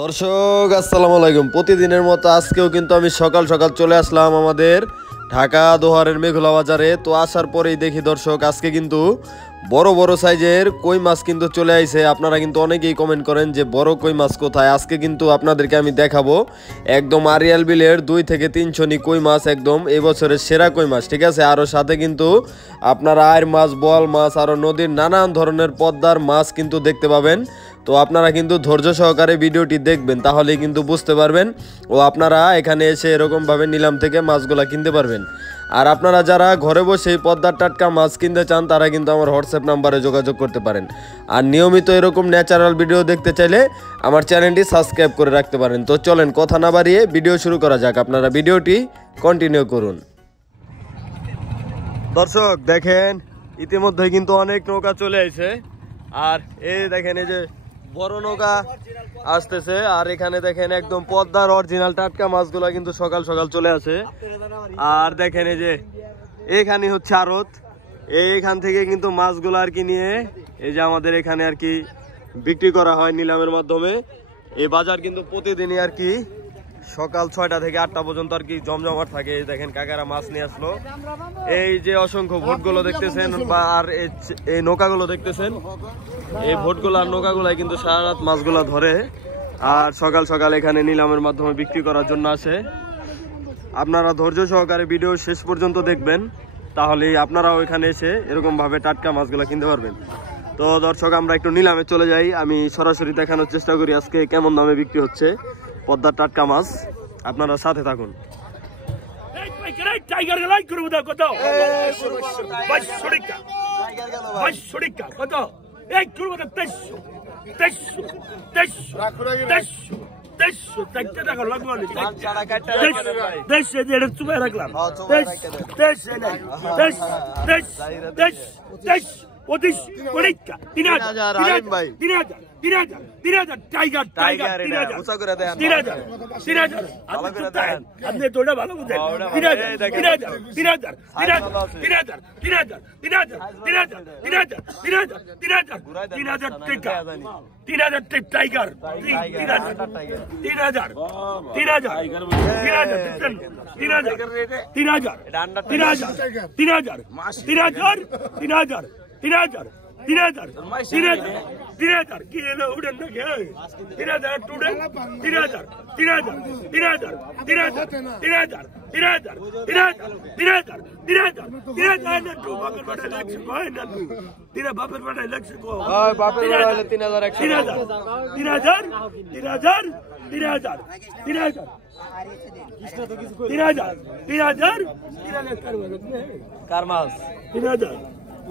দর্শক আসসালামু আলাইকুম। প্রতিদিনের মতো আজকেও কিন্তু আমি সকাল সকাল চলে আসলাম আমাদের ঢাকা দোহারের মেঘলা বাজারে। তো আসার পরেই দেখি দর্শক আজকে কিন্তু বড় বড় সাইজের কই মাছ কিন্তু চলে আইছে। আপনারা কিন্তু অনেকেই কমেন্ট করেন যে বড় কই মাছ কোথায়। আজকে কিন্তু আপনাদেরকে আমি দেখাবো একদম আরিয়াল বিলের 2 থেকে 3 ছনি কই মাছ, একদম এবছরের সেরা কই মাছ, ঠিক আছে। আরও সাথে কিন্তু আপনারা আয়ের মাছ, বোয়াল মাছ, আরও নদীর নানান ধরনের পদ্মার মাছ কিন্তু দেখতে পাবেন। তো আপনারা কিন্তু ধৈর্য সহকারে ভিডিওটি দেখবেন, তাহলেই কিন্তু বুঝতে পারবেন ও আপনারা এখানে এসে এরকমভাবে নিলাম থেকে মাছগুলা কিনতে পারবেন। আর আপনারা যারা ঘরে বসে পদ্মার টাটকা মাছ কিনতে চান তারা কিন্তু আমার হোয়াটসঅ্যাপ নাম্বারে যোগাযোগ করতে পারেন। আর নিয়মিত এরকম ন্যাচারাল ভিডিও দেখতে চাইলে আমার চ্যানেলটি সাবস্ক্রাইব করে রাখতে পারেন। তো চলেন কথা না বাড়িয়ে ভিডিও শুরু করা যাক, আপনারা ভিডিওটি কন্টিনিউ করুন। দর্শক দেখেন ইতিমধ্যে কিন্তু অনেক নৌকা চলে আসে, আর এই দেখেন এই যে বড় নৌকা আসতেছে, আর এখানে দেখেন একদম পদ্মার অরিজিনাল টাটকা মাছগুলা কিন্তু সকাল সকাল চলে আসে। আর দেখেন এই যে এখানে হচ্ছে আড়ত, এইখান থেকে কিন্তু মাছগুলো আর কি নিয়ে এই যে আমাদের এখানে আর কি বিক্রি করা হয় নিলামের মাধ্যমে। এই বাজার কিন্তু প্রতিদিনই আর কি সকাল 6টা থেকে 8টা পর্যন্ত আর কি জমজমাট থাকে। দেখেন কাকারা মাছ নিয়ে আসলো, এই যে অসংখ্য ভোটগুলো দেখতেছেন বা আর এই নৌকাগুলো দেখতেছেন, এই ভোটগুলো আর নৌকাগুলাই কিন্তু সারা রাত মাছগুলো ধরে আর সকাল সকাল এখানে নিলামের মাধ্যমে বিক্রি করার জন্য আসে। আপনারা ধৈর্য সহকারে ভিডিও শেষ পর্যন্ত দেখবেন, তাহলেই আপনারাও এখানে এসে এরকম ভাবে টাটকা মাছগুলো কিনতে পারবেন। তো দর্শক আমরা একটু নিলামে চলে যাই, আমি সরাসরি দেখানোর চেষ্টা করি আজকে কেমন দামে বিক্রি হচ্ছে পদ্মার টাটকা মাছ। আপনারা সাথে থাকুন।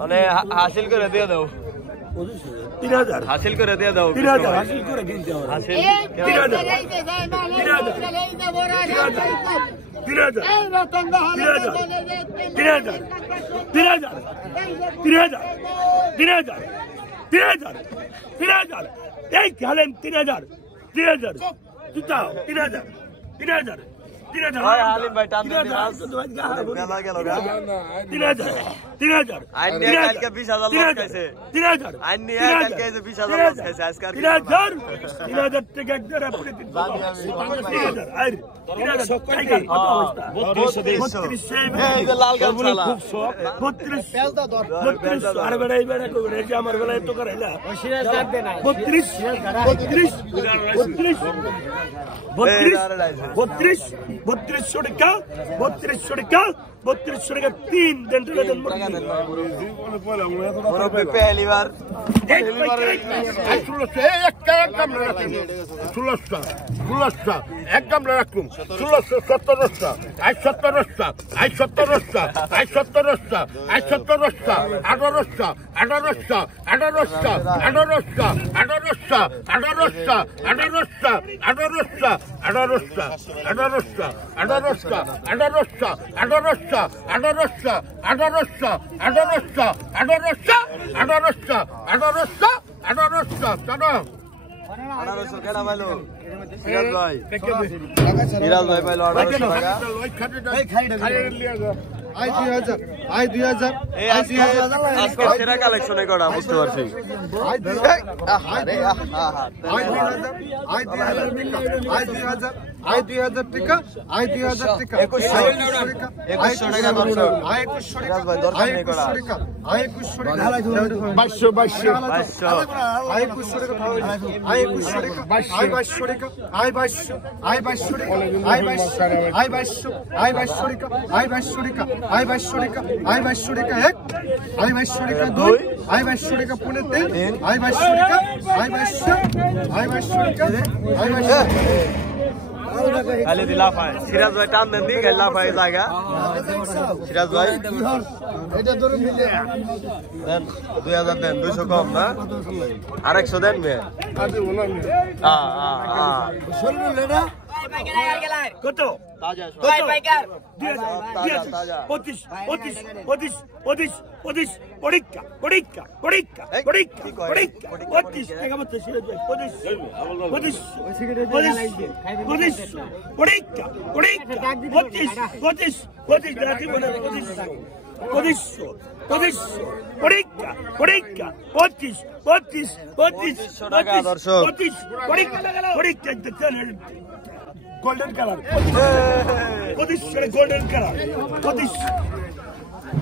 মানে হাসিল করে দিয়ে দাও, 3000 হাসিল করে দিয়ে দাও, 3000 হাসিল করে কিনতে হবে, হাসিল 3000 এই খেলেন 3000 হালিম ভাই টান দিয়ে মাছ গেলা গেল 3000 আইন নিয়ে কালকে 20000 লস খাইছে, 3000 আইন নিয়ে কালকে 20000 লস খাইছে, আজকে 3000 টাকা একদম আপনি 3000 আর 3000 টাকা কত অবস্থা 32 এই যে লাল গাল ছালা খুব শখ 32 আর বেড়া এই বেড়া করে যে আমার বেলায় তো করাইলা ওই সিরাজ ডাক দে না 32 টাকা 32 টাকা 3 दिन पहली बार একদম রাখুন 16 সিরাজ ভাই পাইলো 1800 টাকা। আই 2000 আই 2000 এই আজকে সেরা কালেকশনে করা বুঝতে পারছি। আই 2000 আই 2000 আই 2000 আই 2000 টাকা আই 2000 টাকা 2100 টাকা দর্শক। আই 2100 টাকা ভাই দরকার নেই করা। আই 2100 টাকা 2200 আই 2100 টাকা আই 2100 টাকা আই 2200 টাকা আই 2200 আই 2200 টাকা আই 2200 আই 2200 আই 2200 টাকা আই 2200 টাকা আই 2200 টাকা আই 2200 টাকা 1 আই 2200 টাকা 2 আই 2200 টাকা পুনে 3 আই 2200 টাকা আই 2200 আই 2200 টাকা আই 2200 খালি দিলা ভাই সিরাজ ভাই টান দেন দি গেলা ভাই জায়গা সিরাজ ভাই এটা ধরে মিলে দেন 2000 দেন 200 কম না আর 100 দেন মে শুনলে না কত তাজা ভাই পাইকার তাজা 25 25 25 25 25 পরীক্ষা পরীক্ষা পরীক্ষা পরীক্ষা পরীক্ষা 25 টাকা মত ছিল 25 25 25 পরীক্ষা পরীক্ষা 25 25 25 রাতি বলে 25 25 পরীক্ষা পরীক্ষা 25 25 25 টাকা দর্শক 25 পরীক্ষা পরীক্ষা দেখছেন golden colour 25 golden colour 25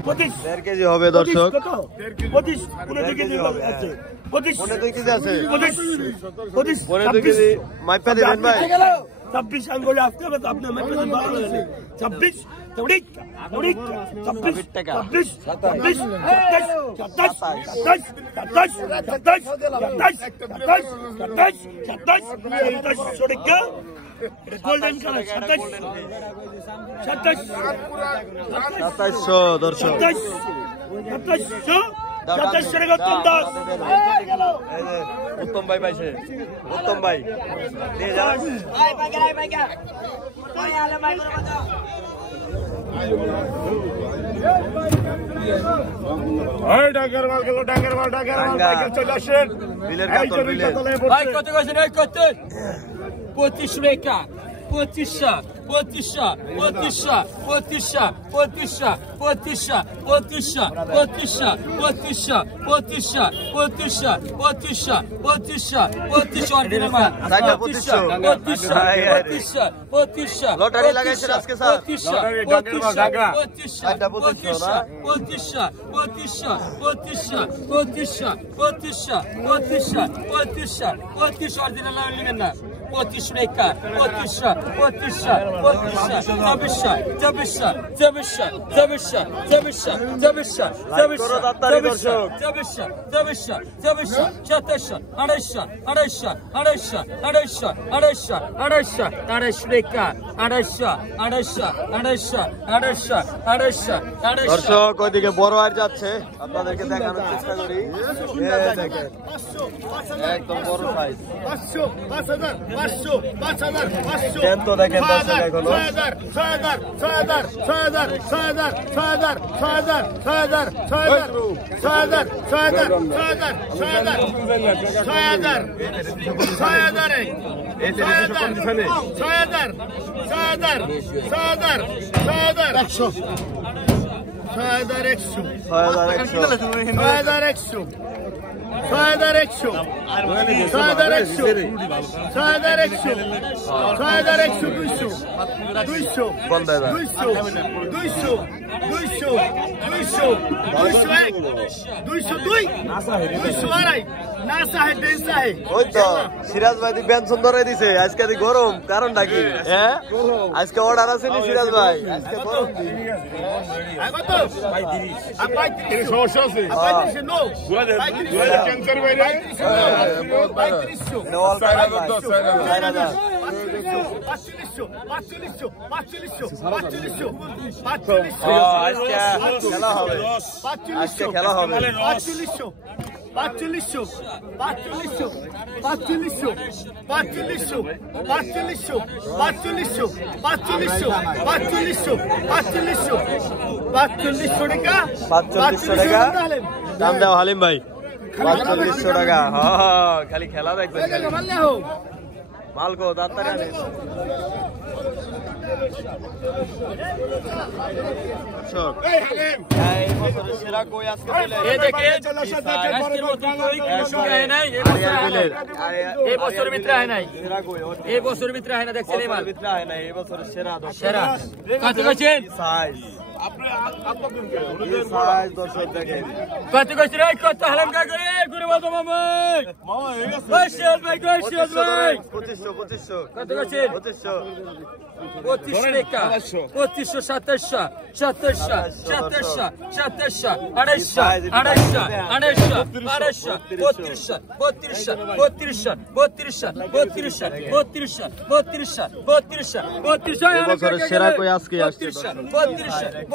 1.5 KG হবে দর্শক 25 15 কেজি আছে 25 2 কেজি আছে 25 2 কেজি মাইপা দিবেন ভাই 26 আঙ্গুলে আসতে হবে আপনি আমার কাছে ভালো লাগে 26 তড়িকা তড়িকা 26 টাকা 26 27 27 27 তড়িকা গোল্ডেন কালার 2700 দর্শক 2700 উত্তম ভাই পাইছে উত্তম ভাই নিয়ে যান বিলের কাতল বিলের ভাই কত কইছেন এই কত 25 টাকা 25 25 25 25 25 25 লটারি লাগাইছে আজকে স্যার দর্শক ওইদিকে বড় আর যাচ্ছে আপনাদেরকে দেখানোর চেষ্টা করি দেখেন একদম বড় সাইজ 500 দেন তো দেখেন দর্শক এখনো 200 ওই তো সিরাজ ভাই বেনসন ধরে দিছে আজকে গরম কারণটা কি হ্যাঁ আজকে অর্ডার আছে নি সিরাজ ভাই আজকে গরম সমস্যা আছে খেলা হবে আজকে খেলা হবে 4500 টাকা দাম দাও হালিম ভাই 4500 টাকা হ্যাঁ খালি খেলা দেখবেন মালকো তাড়াতাড়ি এই বছরের সেরা কই আজকে চলে এই দেখেন আজকের মতো কই কোনো সময় হয় নাই এই বছরের ভিতরে হয় নাই সেরা কই এই বছরের ভিতরে হয় না দেখছেন এই মাল ভিতরে হয় না এই বছরের সেরা সেরা কত কইছেন সাইজ সাইজ দর্শক দেখেন কত কইছেন এই কত হালাম কা করে ঘুরে বাবা মামা কইছেন ভাই কইছেন ভাই 2500 কত কইছেন 2500 25 টাকা 2500 2700 2700 2700 2700 এবছরের সেরা কই আজকে আসছে 4500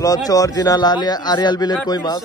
দর্শক অরিজিনাল আরিয়াল বিলের কই মাছ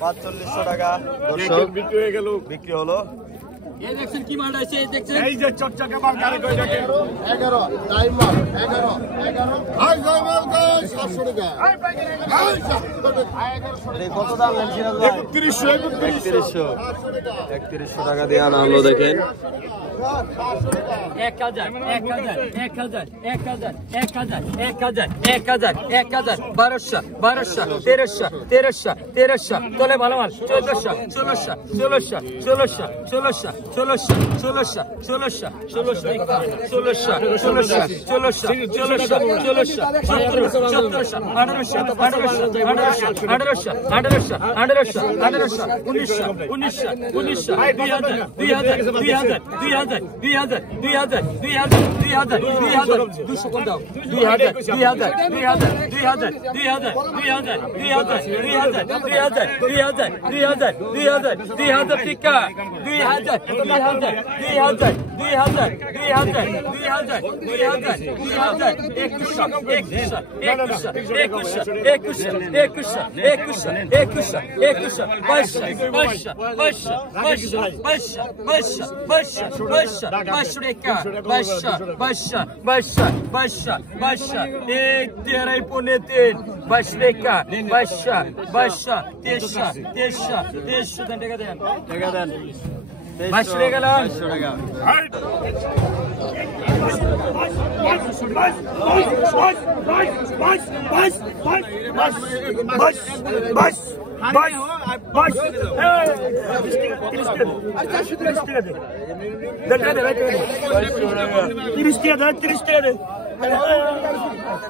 4500 টাকা দর্শক বিক্রি হয়ে গেল বিক্রি হলো এই দেখছেন কি মাল আছে এই দেখছেন এই যে চকচকে মাল গাড়ি কই দেখেন 11 টাইমার 11 হাই জয়মাল গো 700 টাকা এই কত দাম লেনছিলেন ভাই 3100 টাকা দিয়ে আনলো দেখেন 1000 1200 1300 তোলে ভালো মাল 30 টাকা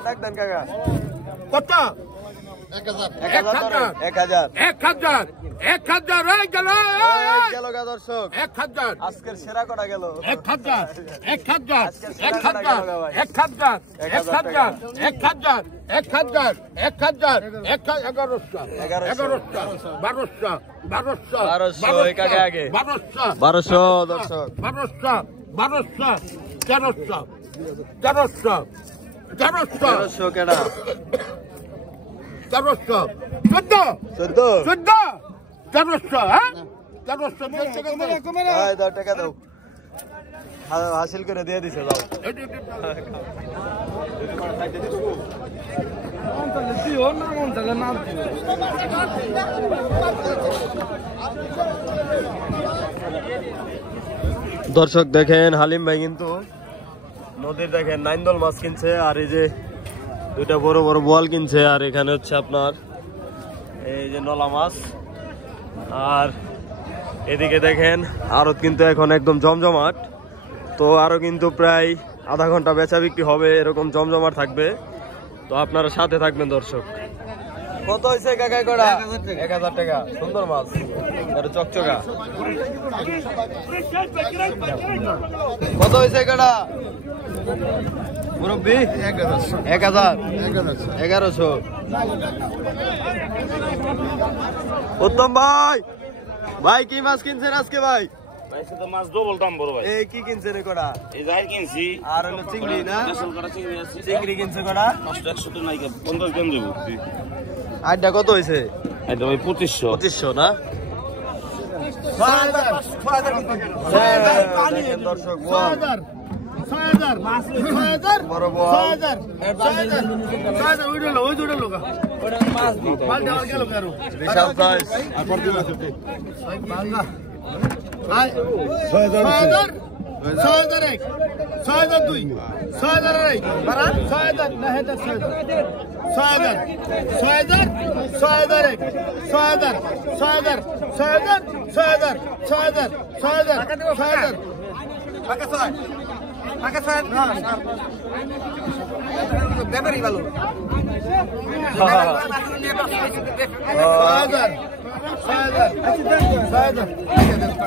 ডাক দেন কাকা। কত? 1000 1000 1000 1000 এই গেল গেল গা দর্শক 1000 আজকের সেরা কটা গেল 1000 1000 1000 1000 1000 1000 1000 1000 1200 এই কাকা আগে 1200 দর্শক 1300 কেডা 1300 হ্যাঁ 1300 দাও টাকা দাও হাসিল করে দিয়ে দিছে দাও দর্শক দেখেন হালিম ভাই কিন্তু নদীর দেখেন 9 দল মাছ কিনছে আর এই যে দুইটা বড় বড় বোয়াল কিনছে আর এখানে হচ্ছে আপনার এই যে নলা মাছ আর এদিকে দেখেন আড়ত কিন্তু এখন একদম জমজমাট তো আরো কিন্তু প্রায় আধা ঘন্টা বেচা বিক্রি হবে এরকম জমজমাট থাকবে তো আপনারা সাথে থাকবেন দর্শক কত হয়েছে কাকা কড়া 1000 টাকা সুন্দর মাছ আর চকচকা কত হয়েছে কড়া মুরব্বি 1100 উত্তম ভাই ভাই কি মাছ কিনছেন আজকে ভাই মাছ দো বলতাম বড় ভাই এই কি কিনছেন কড়া এই যাই কিনছি আর হলো চিংড়ি না স্পেশাল করা চিংড়ি আছে চিংড়ি কিনছে কড়া 100 তো নাই 50 গ্রাম দেব আইডা কত হয়েছে এটা ভাই 2500 না দর্শক বড় বিশাল সাইজ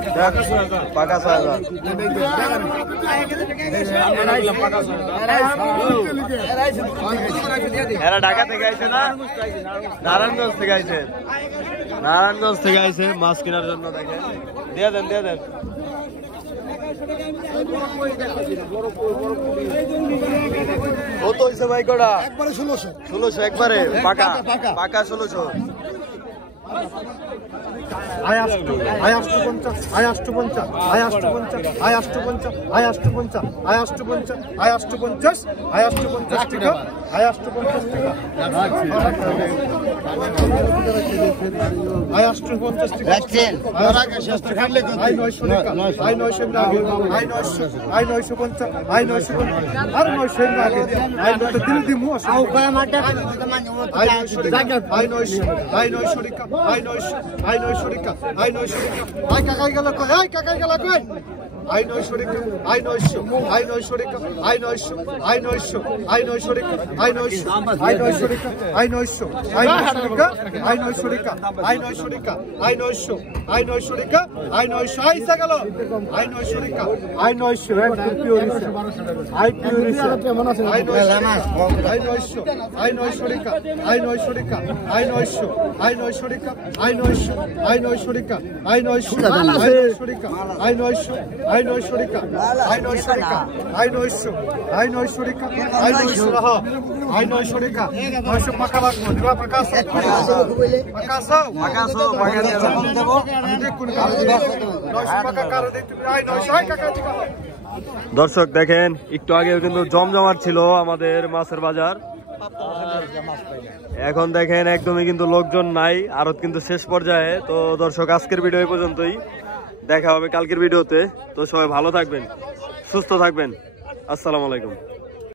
6000 পাকা 6000 এরা ঢাকা থেকে আইছে না নারায়ণগঞ্জ থেকে আইছে মাছ কেনার জন্য দেখেন দিয়ে দেন কত হয়েছে ভাই কটা একবারে 1600 একবারে পাকা 1600 দর্শক দেখেন একটু আগে কিন্তু জমজমাট ছিল আমাদের মাছের বাজার এখন দেখেন একদমই কিন্তু লোকজন নাই আরত কিন্তু শেষ পর্যায়ে তো দর্শক আজকের ভিডিও এই পর্যন্তই দেখা হবে কালকের ভিডিওতে তো সবাই ভালো থাকবেন সুস্থ থাকবেন আসসালামু আলাইকুম